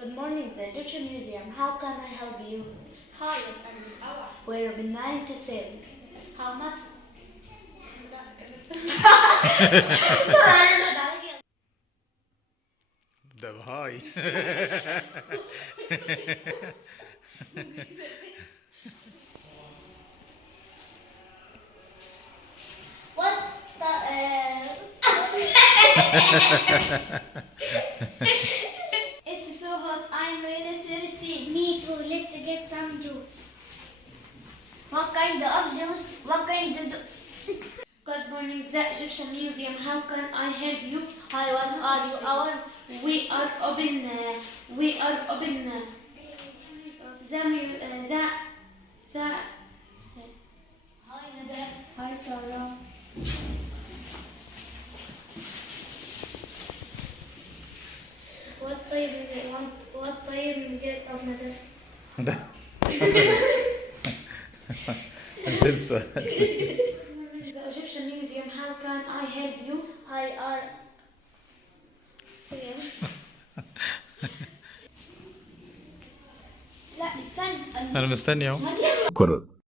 Good morning, the Egyptian Museum. How can I help you? Hi, it's Hamdy. We're from 9 to 7. How much? ده بهاي. What the, It's so hot. I'm really thirsty. Me too. Let's get some juice. What kind of juice? What kind of... Good morning, the Egyptian Museum. How can I help you? Hi, what are your hours? We are open. Hi, Nazar. Hi, Sarah. What طيب من غير رمضان؟ ده نسيت السؤال. The Egyptian Museum. How can I help you? I are. Yes. لا استنى. أنا مستني أهو. كرة